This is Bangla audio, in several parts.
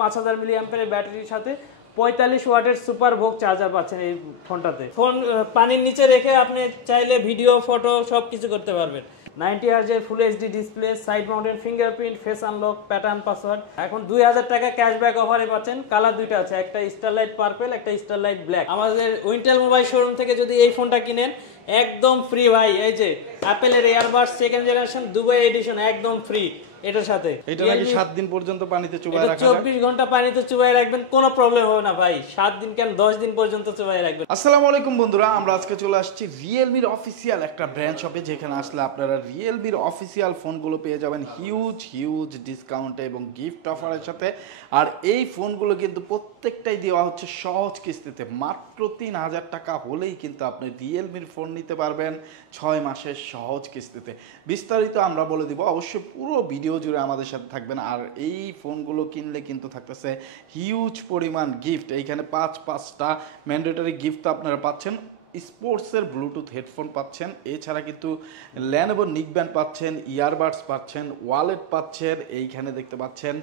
5000 মিলি অ্যাম্পিয়ারের ব্যাটারির সাথে 45 ওয়াটের সুপার ভোগ চার্জার পাচ্ছেন এই ফোনটাতে। ফোন পানির নিচে রেখে আপনি চাইলে ভিডিও ফটো সবকিছু করতে পারবেন। 90 হার্জের full HD display, side mounted fingerprint, face unlock, pattern password. এখন 2000 টাকা ক্যাশব্যাক অফারে পাচ্ছেন। কালার দুইটা আছে, একটা স্টারলাইট পার্পল, একটা স্টারলাইট ব্ল্যাক। আমাদের উইন্টেল মোবাইল শোরুম থেকে যদি এই ফোনটা কিনেন একদম ফ্রি ভাই। এই যে অ্যাপেলের airbuds second generation Dubai edition একদম ফ্রি। এটার সাথে এটা নাকি 7 দিন পর্যন্ত পানিতে চুবায় রাখা যায়। 24 ঘন্টা পানিতে চুবায় রাখবেন, কোনো প্রবলেম হবে না ভাই। 7 দিন কেন 10 দিন পর্যন্ত চুবায় রাখবেন। আসসালামু আলাইকুম বন্ধুরা, আমরা আজকে চলে আসছি রিয়েলমির অফিসিয়াল একটা ব্র্যান্ড শপে, যেখানে আসলে আপনারা রিয়েলমির অফিসিয়াল ফোনগুলো পেয়ে যাবেন হিউজ ডিসকাউন্টে এবং গিফট অফারের সাথে। আর এই ফোনগুলো কিন্তু প্রত্যেকটাই দেওয়া হচ্ছে সহজ কিস্তিতে। মাত্র 3000 টাকা হলেই কিন্তু আপনি রিয়েলমির ফোন নিতে পারবেন 6 মাসের সহজ কিস্তিতে। বিস্তারিত আমরা বলে দিব, অবশ্যই পুরো ভিডিও জুড়ে আমাদের সাথে থাকবেন। আর এই ফোনগুলো কিনলে কিন্তু থাকতেছে হিউজ পরিমাণ গিফট। এইখানে পাঁচটা ম্যান্ডেটরি গিফট আপনারা পাচ্ছেন। স্পোর্টসের ব্লুটুথ হেডফোন পাচ্ছেন, এছাড়া কিন্তু ল্যানোভো নিকব্যান্ড পাচ্ছেন, ইয়ারবাডস পাচ্ছেন, ওয়ালেট পাচ্ছেন, এইখানে দেখতে পাচ্ছেন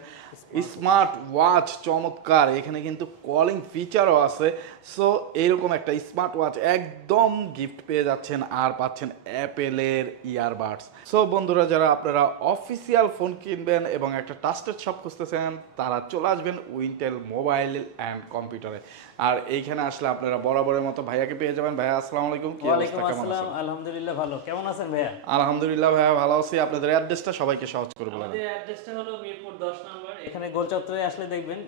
স্মার্ট ওয়াচ চমৎকার। এখানে কিন্তু কলিং ফিচারও আছে। সো এইরকম একটা স্মার্ট ওয়াচ একদম গিফট পেয়ে যাচ্ছেন, আর পাচ্ছেন অ্যাপেলের ইয়ারবাডস। সো বন্ধুরা, যারা আপনারা অফিসিয়াল ফোন কিনবেন এবং একটা ট্রাস্টেড শপ খুঁজতেছেন, তারা চলে আসবেন উইন্টেল মোবাইল অ্যান্ড কম্পিউটারে। আর এইখানে আসলে আপনারা বরাবরের মতো ভাইয়াকে পেয়ে যাবেন। ভাইয়া আসসালামু আলাইকুম। কি অবস্থা, কেমন আছেন? আলহামদুলিল্লাহ ভালো। কেমন আছেন ভাইয়া? আলহামদুলিল্লাহ ভাইয়া ভালো আছি। আপনাদের অ্যাড্রেসটা সবাইকে সহজ করে বলেন। আমাদের অ্যাড্রেসটা হলো মিরপুর 10 নম্বর। এখানে গোল চত্বরে আসলে দেখবেন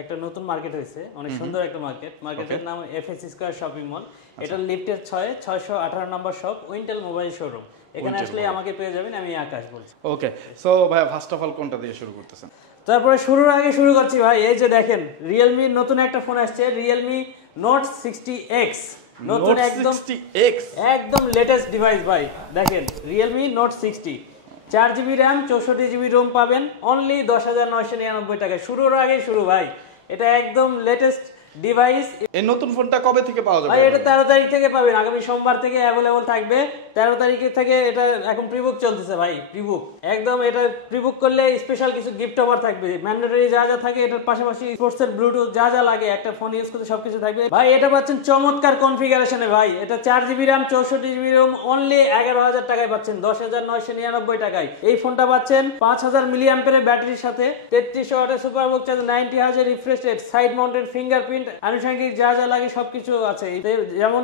একটা নতুন মার্কেট হয়েছে, অনেক সুন্দর একটা মার্কেট। মার্কেটের নাম এফএস স্কয়ার শপিং মল। এটা লিফটের 618 নম্বর শপ, উইন্টেল মোবাইল শোরুম। এখানে আসলে আমাকে পেয়ে যাবেন, আমি আকাশ বলছি। ওকে, সো ভাই ফার্স্ট অফ অল কোনটা দিয়ে শুরু করতেছেন? তারপরে শুরুর আগে শুরু করছি ভাই, এই যে দেখেন রিয়েলমির নতুন একটা ফোন আসছে, রিয়েলমি নোট 60X। নতুন একদম লেটেস্ট ডিভাইস ভাই। দেখেন Realme note 60, 4GB RAM, 64GB ROM পাবেন অনলি 10,999 টাকায়। শুরুর আগে শুরু ভাই, এটা একদম লেটেস্ট ডিভাইস। এই নতুন ফোনটা কবে থেকে পাওয়া যাবে? ভাই এটা 13 তারিখ থেকে পাবেন, আগামী সোমবার থেকে অ্যাভেলেবল থাকবে। 13 তারিখ থেকে এটা এখন প্রিবুক চলতেছে ভাই, প্রিবুক একদম। এটা প্রিবুক করলে স্পেশাল কিছু গিফট অফার থাকবে, ম্যান্ডেটরি যা থাকে এটার পাশাপাশি স্পোর্টসের ব্লুটুথ যা লাগে একটা ফোন ইউজ করতে সবকিছু থাকবে ভাই। এটা পাচ্ছেন চমৎকার কনফিগারেশনে ভাই। এটা 4GB RAM, 64GB Rome only 11,000 টাকায় পাচ্ছেন, 10,999 টাকায়। এই ফোনটা পাচ্ছেন 5000 মিলি অ্যাম্পিয়ারের ব্যাটারির সাথে, 33 ওয়াটের সুপার ভোগ চার্জ, 90 হার্জের refresh rate, side mounted fingerprint, আনুষঙ্গিক যা লাগে সবকিছু আছে। যেমন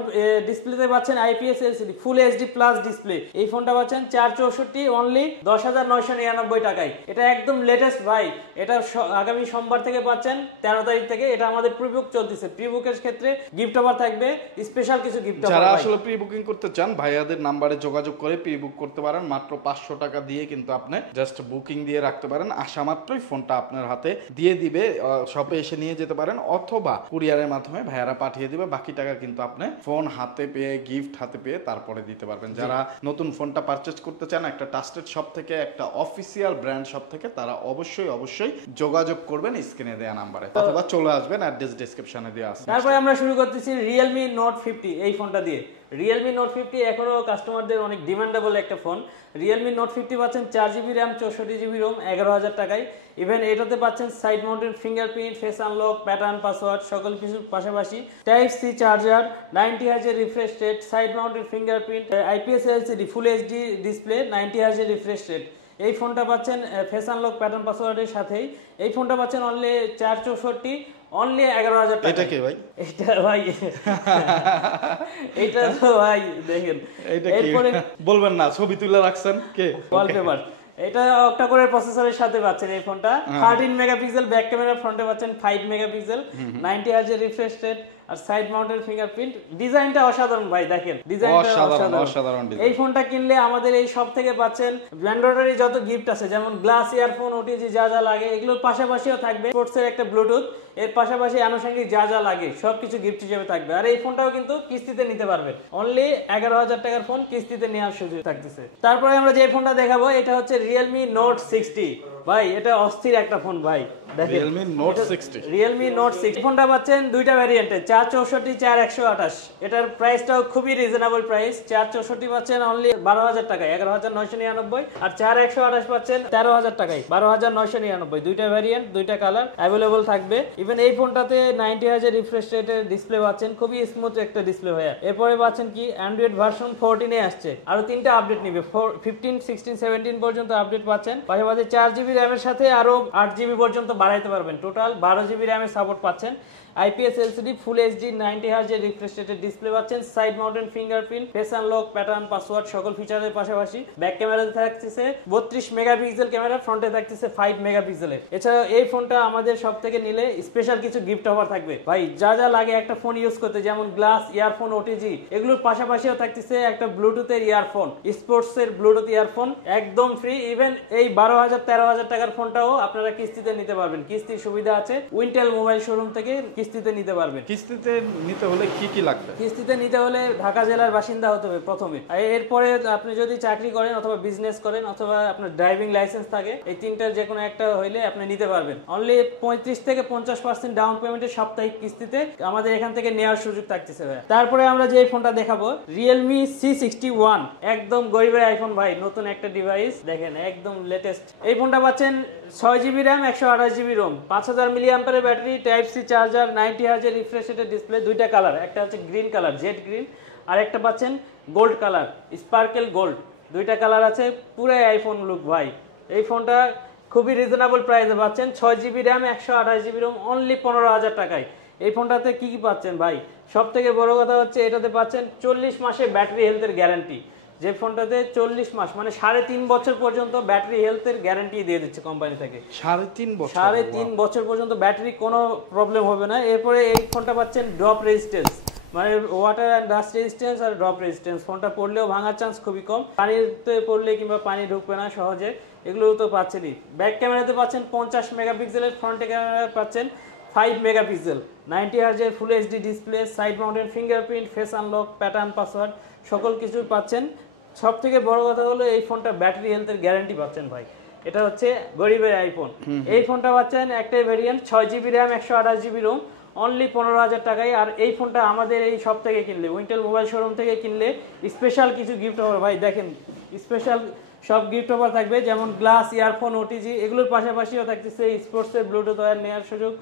ডিসপ্লেতে পাচ্ছেন IPS LCD full HD plus display. এই ফোনটা পাচ্ছেন 464 অনলি 10,999 টাকায়। এটা একদম লেটেস্ট ভাই। এটা আগামী সোমবার থেকে পাচ্ছেন, 13 তারিখ থেকে। এটা আমাদের প্রিবুক চলতেছে। প্রিবুকের ক্ষেত্রে গিফট অফার থাকবে, স্পেশাল কিছু গিফট অফার। যারা আসলে প্রি বুকিং করতে চান, ভাইয়াদের নাম্বারে যোগাযোগ করে প্রি বুক করতে পারেন। মাত্র 500 টাকা দিয়ে কিন্তু আপনি জাস্ট বুকিং দিয়ে রাখতে পারেন। আসা মাত্রই ফোনটা আপনার হাতে দিয়ে দিবে। শপে এসে নিয়ে যেতে পারেন, অথবা কুরিয়ারের মাধ্যমে ভাইয়ারা পাঠিয়ে দিবে। বাকি টাকা কিন্তু আপনি ফোন হাতে পেয়ে, গিফট হাতে পেয়ে তারপরে দিতে পারবেন। যারা নতুন ফোনটা পারচেজ করতে চান একটা ট্রাস্টেড শপ থেকে, একটা অফিসিয়াল ব্র্যান্ড শপ থেকে, তারা অবশ্যই যোগাযোগ করবেন স্ক্রিনে দেওয়া নাম্বারে, অথবা চলে আসবেন অ্যাড্রেস ডেসক্রিপশনে দেওয়া আছে। তারপরে আমরা শুরু করতেছি রিয়েলমি নোট 50 এই ফোনটা দিয়ে। রিয়েলমি নোট 50 এখনো কাস্টমারদের অনেক ডিমান্ডেবল একটা ফোন। রিয়েলমি নোট 50 পাচ্ছেন 4GB র্যাম, 64GB রোম 11,000 টাকায়। ইভেন এটাতে পাচ্ছেন side mounted fingerprint, face unlock, pattern password সকল কিছুর পাশাপাশি টাইপ সি চার্জার, 90 হার্জের refresh rate, side mounted fingerprint, IPS LCD full HD display, 90 হার্জের রিফ্রেশ রেট। এই ফোনটা পাচ্ছেন ফেস আনলক প্যাটার্ন পাসওয়ার্ডের সাথেই। এই ফোনটা পাচ্ছেন অনলি 464 অনলি 11,000 টাকা। এটা কি ভাই? এটা ভাই এটা তো ভাই দেখেন, এরপরে বলবেন না, ছবি তুলে রাখছেন কে? ওয়ালপেপার। এটা অক্টা কোরের প্রসেসরের সাথে পাচ্ছেন এই ফোনটা। 13 মেগাপিক্সেল ব্যাক ক্যামেরা, ফ্রন্টে পাচ্ছেন 5 মেগাপিক্সেল, 90 হার্জের রিফ্রেশ রেট, আর সাইড মাউন্টেড ফিঙ্গারপ্রিন্ট। ডিজাইনটা অসাধারণ ভাই, দেখেন ডিজাইনটা অসাধারণ। এই ফোনটা কিনলে আমাদের এই সব থেকে পাচ্ছেন ম্যান্ডেটরি যত গিফট আছে, যেমন গ্লাস, ইয়ারফোন, ওটিজি যা লাগে এগুলোর পাশাপাশিও থাকবে স্পোর্টসের একটা ব্লুটুথ, এর পাশাপাশি আনুষঙ্গিক যা লাগে সবকিছু গিফট হিসেবে থাকবে। আর এই ফোনটাও কিন্তু কিস্তিতে নিতে পারবে, অনলি 11,000 টাকার ফোন কিস্তিতে নেওয়ার সুযোগ থাকতেছে। তারপরে আমরা যে ফোনটা দেখাবো এটা হচ্ছে রিয়েলমি নোট 60 ভাই। এটা অস্থির একটা ফোন ভাই, দেখেন রিয়েলমি নোট 60। রিয়েলমি নোট 60 ফোনটা পাচ্ছেন দুইটা ভ্যারিয়েন্টে, 464, 4128। এটার প্রাইসটাও খুবই রিজনেবল প্রাইস। 464 পাচ্ছেন অনলি 12,000 টাকায় 11,999, আর 4128 পাচ্ছেন 13,000 টাকায় 12,999। দুইটা ভ্যারিয়েন্ট, দুইটা কালার অ্যাভেলেবল থাকবে। ইভেন এই ফোনটাতে 90 হার্জ রিফ্রেশ রেটের ডিসপ্লে পাচ্ছেন, খুবই স্মুথ একটা ডিসপ্লে হয়ে। এরপরে পাচ্ছেন কি অ্যান্ড্রয়েড ভার্সন 14 এ আসছে, আরো 3টা আপডেট নিবে, 15, 16, 17 পর্যন্ত আপডেট পাচ্ছেন। পাশাপাশি 4GB র্যামের সাথে আরো 8GB পর্যন্ত বাড়াইতে পারবেন, টোটাল 12GB র্যামের সাপোর্ট পাচ্ছেন। IPS LCD ফুল HD 90 হার্জ রিফ্রেশ রেটের ডিসপ্লে পাচ্ছেন। Side mounted fingerprint, face unlock, pattern, password সকল ফিচারের পাশাপাশি ব্যাক ক্যামেরাতে থাকতেছে 32 মেগাপিক্সেল ক্যামেরা, ফ্রন্টে থাকতেছে 5 মেগাপিক্সেলের। এছাড়া এই ফোনটা আমাদের সব থেকে নিলে স্পেশাল কিছু গিফট অফার থাকবে ভাই, যা যা লাগে একটা ফোন ইউজ করতে, যেমন গ্লাস, ইয়ারফোন, ওটিজি, এগুলোর পাশাপাশিও থাকতেছে একটা ব্লুটুথের ইয়ারফোন, স্পোর্টসের ব্লুটুথ ইয়ারফোন একদম ফ্রি। ইভেন এই 12,000 13,000 টাকার ফোনটাও আপনারা কিস্তিতে নিতে পারবেন, কিস্তির সুবিধা আছে উইন্টেল মোবাইল শোরুম থেকে কিস্তিতে নিতে পারবেন। কিস্তিতে নিতে হলে কি কি লাগবে? কিস্তিতে নিতে হলে ঢাকা জেলার বাসিন্দা হতে হবে প্রথমে, আর এরপরে আপনি যদি চাকরি করেন অথবা বিজনেস করেন অথবা আপনার ড্রাইভিং লাইসেন্স থাকে, এই তিনটার যে কোনো একটা হইলে আপনি নিতে পারবেন। অনলি 35 থেকে 50% ডাউন পেমেন্টের সাপ্তাহিক কিস্তিতে আমাদের এখান থেকে নেওয়ার সুযোগ থাকতেছে ভাই। তারপরে আমরা যে ফোনটা দেখাবো Realme C61, একদম গরিবের আইফোন ভাই, নতুন একটা ডিভাইস দেখেন, একদম লেটেস্ট। এই ফোনটা পাচ্ছেন 6GB RAM, 128GB ROM, 5000 mAh battery, type C charger, 90 hertz refresh রেটের ডিসপ্লে, দুইটা কালার, একটা হচ্ছে গ্রিন কালার জেড গ্রিন, আর একটা পাচ্ছেন গোল্ড কালার স্পার্কেল গোল্ড, দুইটা কালার আছে, পুরাই আইফোন লুক ভাই। এই ফোনটা খুবই রিজনেবল প্রাইসে পাচ্ছেন, 6GB RAM, 128GB Rome, only 15,000 টাকায়। এই ফোনটাতে কি কি পাচ্ছেন ভাই, সব থেকে বড় কথা হচ্ছে এটাতে পাচ্ছেন 40 মাসে ব্যাটারি হেলথের গ্যারান্টি। যে ফোনটাতে 40 মাস মানে 3.5 বছর পর্যন্ত ব্যাটারি হেলথের গ্যারান্টি দিয়ে দিচ্ছে কোম্পানি থেকে। 3.5 বছর পর্যন্ত ব্যাটারি কোনো প্রবলেম হবে না। এরপরে এই ফোনটা পাচ্ছেন ড্রপ রেজিস্ট্যান্স, মানে ওয়াটার অ্যান্ড ডাস্ট রেজিস্ট্যান্স আর ড্রপ রেজিস্ট্যান্স। ফোনটা পড়লেও ভাঙার চান্স খুবই কম, পানিতে পড়লে কিংবা পানি ঢুকবে না সহজে, এগুলো তো পাচ্ছেনই। ব্যাক ক্যামেরাতে পাচ্ছেন 50 মেগাপিক্সেলের, ফ্রন্ট ক্যামেরা পাচ্ছেন 5 মেগাপিক্সেল, 90 হার্জের full HD display, side mounted fingerprint, face unlock, pattern, password সকল কিছু পাচ্ছেন। সব থেকে বড় কথা হলো এই ফোনটা ব্যাটারি হেলথের গ্যারান্টি পাচ্ছেন ভাই, এটা হচ্ছে গরিবের আইফোন। এই ফোনটা পাচ্ছেন একটাই variant, 6GB RAM, 128GB Rome, only 15,000 টাকায়। আর এই ফোনটা আমাদের এই সব থেকে কিনলে, উইন্টেল মোবাইল শোরুম থেকে কিনলে স্পেশাল কিছু গিফট অফার ভাই, দেখেন স্পেশাল সব গিফট অফার থাকবে, যেমন গ্লাস, ইয়ারফোন, ওটিজি, এগুলোর পাশাপাশিও থাকতেছে স্পোর্টসের ব্লুটুথ ওয়্যার নেওয়ার সুযোগ,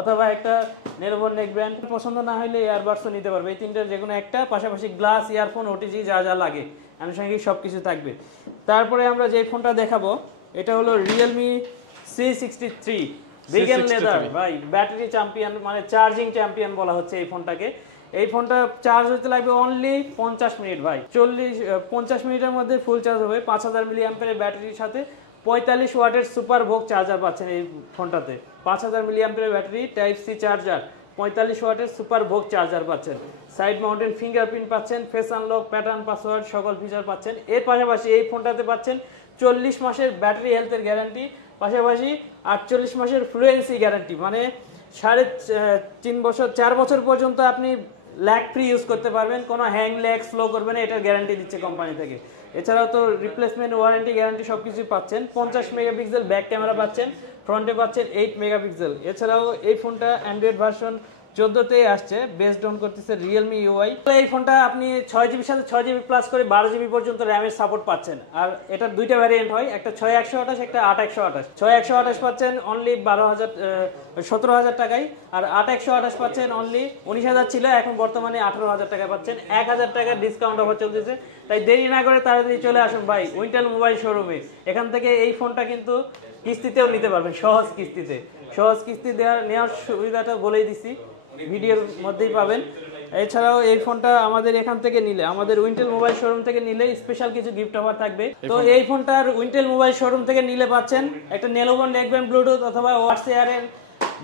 অথবা একটা নেলবন নেক ব্র্যান্ড পছন্দ না হলে এয়ারবাডসও নিতে পারবে। এই তিনটার যে কোনো একটা, পাশাপাশি গ্লাস, ইয়ারফোন, ওটিজি যা যা লাগে আনুষঙ্গিক সব কিছু থাকবে। তারপরে আমরা যে ফোনটা দেখাবো এটা হলো Realme C63 বিগেন লেদার ভাই, ব্যাটারি চ্যাম্পিয়ন, মানে চার্জিং চ্যাম্পিয়ন বলা হচ্ছে এই ফোনটাকে। এই ফোনটা চার্জ হতে লাগবে অনলি 50 মিনিট ভাই, 50 মিনিটের মধ্যে ফুল চার্জ হবে। 5000 mAh ব্যাটারির সাথে 45 ওয়াটের সুপার ভোগ চার্জার পাচ্ছেন এই ফোনটাতে। 5000 mAh battery, type C charger, 45 ওয়াটের সুপার ভোগ চার্জার পাচ্ছেন, সাইড মাউন্টেড ফিঙ্গারপ্রিন্ট পাচ্ছেন, ফেস আনলক, প্যাটার্ন, পাসওয়ার্ড সকল ফিচার পাচ্ছেন। এর পাশাপাশি এই ফোনটাতে পাচ্ছেন 40 মাসের ব্যাটারি হেলথের গ্যারান্টি, পাশাপাশি 48 মাসের ফ্লুয়েন্সি গ্যারান্টি, মানে 4 বছর পর্যন্ত আপনি ল্যাগ ফ্রি ইউজ করতে পারবেন, কোনো হ্যাং ল্যাগ স্লো করবে না, এটার গ্যারান্টি দিচ্ছে কোম্পানি থেকে। এছাড়াও তো রিপ্লেসমেন্ট ওয়ারেন্টি গ্যারান্টি সব কিছুই পাচ্ছেন। 50 মেগাপিক্সেল ব্যাক ক্যামেরা পাচ্ছেন, ফ্রন্টে পাচ্ছেন 8 মেগাপিক্সেল। এছাড়াও এই ফোনটা অ্যান্ড্রয়েড ভার্সন 14তে আসছে, বেসড অন করতেছে Realme UI। এই ফোনটা আপনি 6GB সাথে 6GB প্লাস করে 12GB পর্যন্ত র্যামের সাপোর্ট পাচ্ছেন। আর এটার দুইটা ভ্যারিয়েন্ট হয়, একটা 6128, একটা 8128। 6128 পাচ্ছেন অনলি 17,000 টাকায়, আর 8128 পাচ্ছেন অনলি 19,000 ছিল, এখন বর্তমানে 18,000 টাকায় পাচ্ছেন। 1000 টাকার ডিসকাউন্ট অফার চলতেছে, তাই দেরি না করে তাড়াতাড়ি চলে আসুন ভাই উইন্টেল মোবাইল শোরুমে। এখান থেকে এই ফোনটা কিন্তু কিস্তিতেও নিতে পারবেন, সহজ কিস্তিতে। সহজ কিস্তি নেওয়ার সুবিধাটা বলেই দিছি, ভিডিওর মধ্যেই পাবেন। এছাড়াও এই ফোনটা আমাদের এখান থেকে নিলে, আমাদের উইন্টেল মোবাইল শোরুম থেকে নিলে স্পেশাল কিছু গিফট অফার থাকবে। তো এই ফোনটার উইন্টেল মোবাইল শোরুম থেকে নিলে পাচ্ছেন একটা নেলোবন নেকব্যান্ড ব্লুটুথ অথবা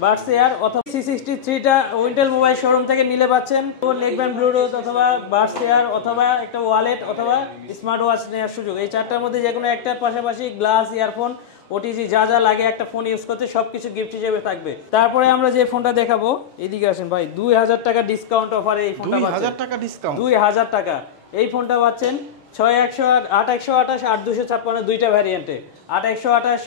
বাডস এয়ার, অথবা C63টা উইন্টেল মোবাইল শোরুম থেকে নিলে পাচ্ছেন নেকব্যান্ড ব্লুটুথ অথবা বাডস এয়ার, অথবা একটা ওয়ালেট অথবা স্মার্ট ওয়াচ নেওয়ার সুযোগ। এই চারটার মধ্যে যে কোনো একটার পাশাপাশি গ্লাস, ইয়ারফোন, ওটিজি যা যা লাগে একটা ফোন ইউজ করতে সবকিছু গিফট হিসেবে থাকবে। তারপরে আমরা যে ফোনটা দেখাবো, এদিকে আসেন ভাই, 2000 টাকা ডিসকাউন্ট অফারে এই ফোনটা 2000 টাকা ডিসকাউন্ট, 2000 টাকা এই ফোনটা পাচ্ছেন 8 128 8256 দুইটা ভ্যারিয়েন্টে। 8 128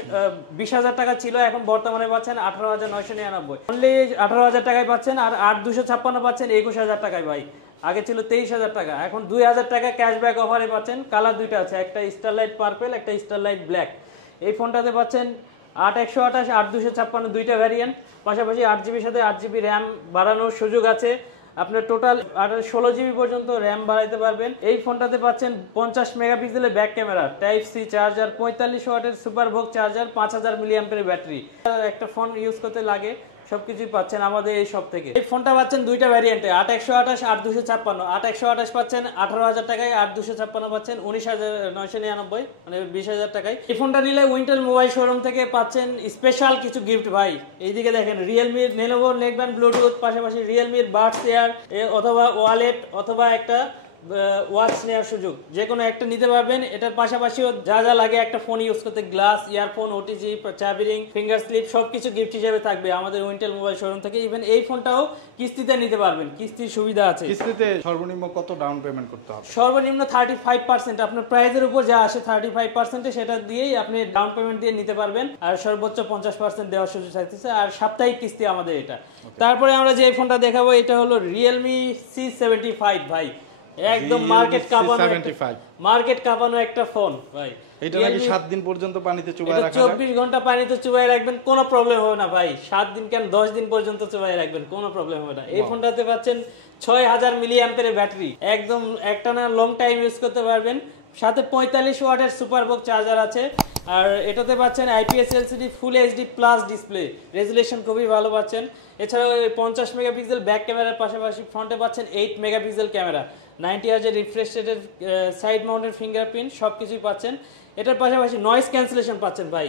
20,000 টাকা ছিল, এখন বর্তমানে পাচ্ছেন 18,999। অনলি 18,000 টাকায় পাচ্ছেন। আর 8 256 পাচ্ছেন 21,000 টাকায় ভাই। আগে ছিল 23,000 টাকা, এখন 2,000 টাকা ক্যাশব্যাক অফারে পাচ্ছেন। কালার দুইটা আছে, একটা স্টারলাইট পার্পল, একটা স্টারলাইট ব্ল্যাক। এই ফোনটাতে পাচ্ছেন 8 128 8 256 দুইটা ভ্যারিয়েন্ট, পাশাপাশি 8GB সাথে 8GB র্যাম বাড়ানোর সুযোগ আছে। আপনার টোটাল 16GB পর্যন্ত র্যাম বাড়াইতে পারবেন। এই ফোনটাতে পাচ্ছেন 50 মেগাপিক্সেলের back camera, type C charger, 45 ওয়াটের সুপারভোগ চার্জার, 5000 মিলিঅ্যাম্পিয়ারের ব্যাটারি। একটা ফোন ইউজ করতে লাগে সবকিছুই পাচ্ছেন আমাদের এই শপ থেকে। এই ফোনটা পাচ্ছেন দুইটা ভ্যারিয়েন্টে, 8 128 8 256। 8 128 পাচ্ছেন 18,000 টাকায়, 8 256 পাচ্ছেন 19,999, মানে 20,000 টাকায়। এই ফোনটা নিলে উইন্টেল মোবাইল শোরুম থেকে পাচ্ছেন স্পেশাল কিছু গিফট ভাই। এইদিকে দেখেন, রিয়েলমির Lenovo নেকব্যান্ড ব্লুটুথ, পাশাপাশি রিয়েলমির বাডস এয়ার অথবা ওয়ালেট অথবা একটা ওয়াচ নেওয়ার সুযোগ, যে কোনো একটা নিতে পারবেন। এটার পাশাপাশিও যা যা লাগে একটা ফোন ইউজ করতে, গ্লাস, ইয়ারফোন, ওটিজি, চাবি রিং, ফিঙ্গার স্লিপ সবকিছু গিফট হিসেবে থাকবে আমাদের উইন্টেল মোবাইল শোরুম থেকে। ইভেন এই ফোনটাও কিস্তিতে নিতে পারবেন, কিস্তির সুবিধা আছে। কিস্তিতে সর্বনিম্ন কত ডাউন পেমেন্ট করতে হবে? সর্বনিম্ন 35%, আপনার প্রাইসের উপর যা আসে 35%, সেটা দিয়েই আপনি ডাউন পেমেন্ট দিয়ে নিতে পারবেন। আর সর্বোচ্চ 50% দেওয়ার সুযোগ থাকতেছে, আর সাপ্তাহিক কিস্তি আমাদের এটা। তারপরে আমরা যে ফোনটা দেখাবো, এটা হলো Realme C75 ভাই। একদম মার্কেট কাঁপানো একটা ফোন ভাই। এটা নাকি 7 দিন পর্যন্ত পানিতে চুবায় রাখা যায়? 24 ঘন্টা পানিতে চুবাই রাখবেন, কোনো প্রবলেম হবে না ভাই। 7 দিন কেন 10 দিন পর্যন্ত চুবাই রাখবেন, কোনো প্রবলেম হবে না। এই ফোনটাতে পাচ্ছেন 6000 মিলিঅ্যাম্পিয়ারের ব্যাটারি, একদম একটানা লং টাইম ইউজ করতে পারবেন। সাথে 45 ওয়াটের সুপারভোগ চার্জার আছে। আর এটাতে পাচ্ছেন IPS LCD ফুল HD প্লাস ডিসপ্লে, রেজুলেশন খুবই ভালো পাচ্ছেন। এছাড়াও 50 মেগাপিক্সেল ব্যাক ক্যামেরার পাশাপাশি ফ্রন্টে পাচ্ছেন 8 মেগাপিক্সেল ক্যামেরা, 90 হার্জের রিফ্রেশ রেটের সাইড মাউন্টেড ফিঙ্গারপ্রিন্ট সবকিছুই পাচ্ছেন। এটার পাশাপাশি নয়েজ ক্যান্সেলেশন পাচ্ছেন ভাই।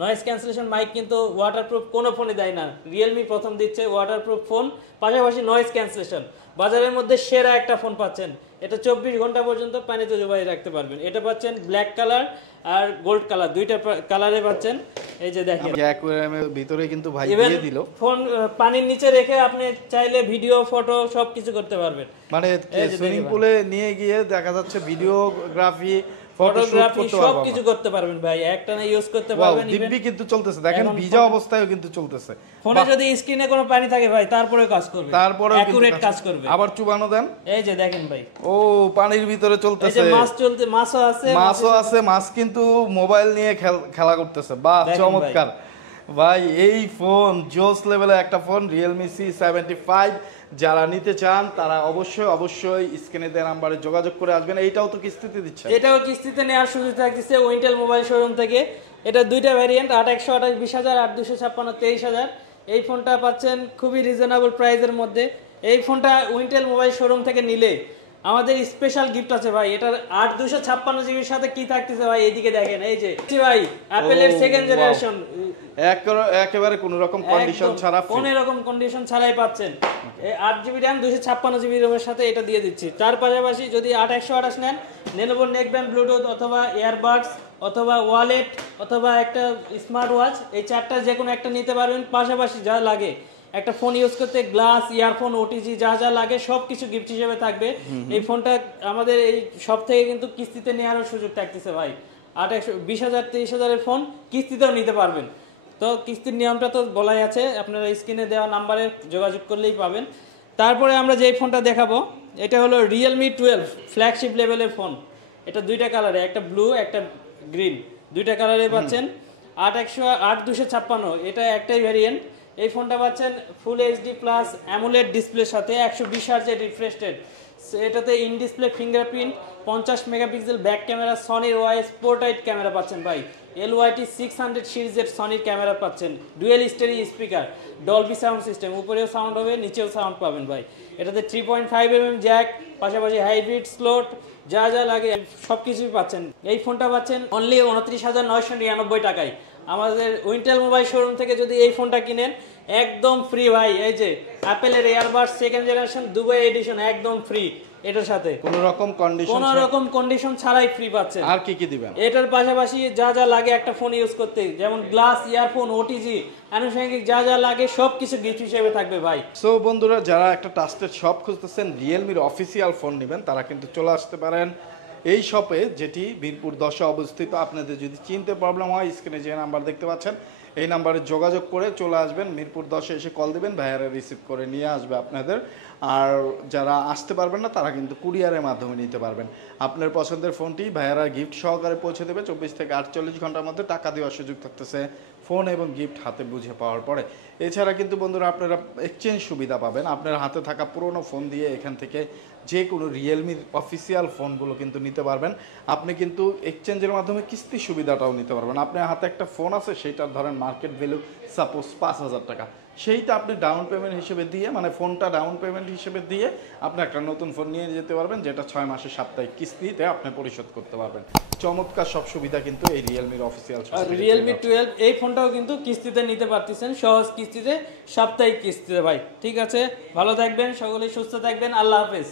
নয়েজ ক্যান্সেলেশন মাইক কিন্তু ওয়াটারপ্রুফ কোনো ফোনে দেয় না, রিয়েলমি প্রথম দিচ্ছে ওয়াটারপ্রুফ ফোন, পাশাপাশি নয়েজ ক্যান্সেলেশন। বাজারের মধ্যে সেরা একটা ফোন পাচ্ছেন। এটা 24 ঘন্টা পর্যন্ত পানিতে ডুবাই রাখতে পারবেন। এটা পাচ্ছেন ব্ল্যাক কালার আর গোল্ড কালার, দুইটা কালারে পাচ্ছেন। এই যে দেখেন, অ্যাকোয়ারিয়ামের ভিতরে কিন্তু ভাই দিয়ে দিল। ফোন পানির নিচে রেখে আপনি চাইলে ভিডিও, ফটো সবকিছু করতে পারবেন। মানে সুইমিং পুলে নিয়ে গিয়ে দেখা যাচ্ছে ভিডিওগ্রাফি, ফটোগ্রাফি সবকিছু করতে পারবেন ভাই, একটানা ইউজ করতে পারবেন। দিব্যি কিন্তু চলতেছে, দেখেন ভিজা অবস্থায়ও কিন্তু চলতেছে। ফোনে যদি স্ক্রিনে কোনো পানি থাকে ভাই, তারপরেও কাজ করবে, তারপরেও অ্যাকুরেট কাজ করবে। আবার চুবানো দেন, এই যে দেখেন ভাই, ও পানির ভিতরে চলতেছে। এই যে মাছও আছে, মাছ কিন্তু মোবাইল নিয়ে খেলা করতেছে। বাহ, চমৎকার ভাই। এই ফোন জোস লেভেলের একটা ফোন, Realme C75। যারা নিতে চান তারা অবশ্যই স্ক্রিনে দেওয়া নম্বরে যোগাযোগ করে আসবেন। এইটাও তো কিস্তিতে দিচ্ছে? এটাও কিস্তিতে নেওয়ার সুযোগ থাকছে উইন্টেল মোবাইল শোরুম থেকে। এটা দুইটা ভ্যারিয়েন্ট, 8 128 20,000, 8 256 23,000। এই ফোনটা পাচ্ছেন খুবই রিজনেবল প্রাইসের মধ্যে। এই ফোনটা উইন্টেল মোবাইল শোরুম থেকে নিলে আমাদের স্পেশাল গিফট আছে ভাই। এটার 8 256 জিবির সাথে কি থাকতেছে ভাই, এদিকে দেখেন। এই যে ভাই অ্যাপেলের সেকেন্ড জেনারেশন, একেবারে কোনো রকম কন্ডিশন ছাড়া, কোনো রকম কন্ডিশন ছাড়াই পাচ্ছেন। 8GB RAM 256GB রোমের সাথে এটা দিয়ে দিচ্ছি। তার পাশাপাশি যদি 8 128 নেন, Lenovo নেকব্যান্ড ব্লুটুথ অথবা ইয়ারবাডস অথবা ওয়ালেট অথবা একটা স্মার্ট ওয়াচ, এই চারটা যে কোনো একটা নিতে পারবেন। পাশাপাশি যা লাগে একটা ফোন ইউজ করতে, গ্লাস, ইয়ারফোন, ওটিজি যা যা লাগে সবকিছু গিফট হিসেবে থাকবে। এই ফোনটা আমাদের এই সব থেকে কিন্তু কিস্তিতে নেওয়ার সুযোগ থাকতেছে ভাই। 20,000 23,000 ফোন কিস্তিতেও নিতে পারবেন। তো কিস্তির নিয়মটা তো বলাই আছে, আপনারা স্ক্রিনে দেওয়া নাম্বারে যোগাযোগ করলেই পাবেন। তারপরে আমরা যে ফোনটা দেখাবো, এটা হলো Realme 12 ফ্ল্যাগশিপ লেভেলের ফোন। এটা দুইটা কালারে, একটা ব্লু একটা গ্রিন, দুইটা কালারে পাচ্ছেন। 8 256 এটা একটাই ভ্যারিয়েন্ট। এই ফোনটা পাচ্ছেন ফুল HD প্লাস অ্যামোলেড ডিসপ্লের সাথে 120 হার্জের রিফ্রেশ রেট। এটাতে in display fingerprint, 50 megapixel back camera, সনির ওয়াইস পোর্ট্রেট ক্যামেরা পাচ্ছেন ভাই। LYT 600 সিরিজের সনির ক্যামেরা পাচ্ছেন, dual stereo speaker, Dolby sound system, উপরেও সাউন্ড হবে নিচেও সাউন্ড পাবেন ভাই। এটাতে 3.5mm জ্যাক, পাশাপাশি হাইব্রিড স্লট যা যা লাগে সবকিছুই পাচ্ছেন। এই ফোনটা পাচ্ছেন অনলি 29,999 টাকায়। আমাদের উইন্টেল মোবাইল শোরুম থেকে যদি এই ফোনটা কিনেন একদম ফ্রি ভাই। এই যে অ্যাপেলের airbuds second generation Dubai edition একদম ফ্রি, এটার সাথে কোনো রকম কন্ডিশন ছাড়াই ফ্রি পাচ্ছেন। আর কি কি দিবেন? এটার পাশাপাশি যা যা লাগে একটা ফোন ইউজ করতে, যেমন গ্লাস, ইয়ারফোন, ওটিজি, আনুষঙ্গিক যা যা লাগে সবকিছু গিফট হিসেবে থাকবে ভাই। সো বন্ধুরা, যারা একটা ট্রাস্টেড শপ খুঁজতেছেন, রিয়েলমির অফিসিয়াল ফোন নেবেন, তারা কিন্তু চলে আসতে পারেন এই শপে, যেটি মিরপুর 10-এ অবস্থিত। আপনাদের যদি চিনতে প্রবলেম হয়, স্ক্রিনে যে নাম্বার দেখতে পাচ্ছেন এই নাম্বারে যোগাযোগ করে চলে আসবেন। মিরপুর 10-এ এসে কল দিবেন, ভাইয়ারা রিসিভ করে নিয়ে আসবে আপনাদের। আর যারা আসতে পারবেন না তারা কিন্তু কুরিয়ারের মাধ্যমে নিতে পারবেন। আপনার পছন্দের ফোনটি ভাইয়ারা গিফট সহকারে পৌঁছে দেবে 24 থেকে 48 ঘন্টার মধ্যে। টাকা দেওয়ার সুযোগ থাকতেছে ফোন এবং গিফট হাতে বুঝে পাওয়ার পরে। এছাড়া কিন্তু বন্ধুরা আপনারা এক্সচেঞ্জ সুবিধা পাবেন। আপনার হাতে থাকা পুরনো ফোন দিয়ে এখান থেকে যে কোনো রিয়েলমির অফিসিয়াল ফোনগুলো কিন্তু নিতে পারবেন। আপনি কিন্তু এক্সচেঞ্জের মাধ্যমে কিস্তি সুবিধাটাও নিতে পারবেন। আপনার হাতে একটা ফোন আছে, সেইটার ধরেন মার্কেট ভ্যালু সাপোজ 5,000 টাকা, সেইটা আপনি ডাউন পেমেন্ট হিসেবে দিয়ে, মানে ফোনটা ডাউন পেমেন্ট হিসেবে দিয়ে আপনি একটা নতুন ফোন নিয়ে যেতে পারবেন, যেটা 6 মাসের সাপ্তাহিক কিস্তিতে আপনি পরিশোধ করতে পারবেন। চমৎকার সব সুবিধা কিন্তু এই রিয়েলমির অফিসিয়াল। আর রিয়েলমি 12 এই ফোনটাও কিন্তু কিস্তিতে নিতে পারতেছেন, সহজ কিস্তিতে, সাপ্তাহিক কিস্তিতে ভাই। ঠিক আছে, ভালো থাকবেন সকলেই, সুস্থ থাকবেন, আল্লাহ হাফেজ।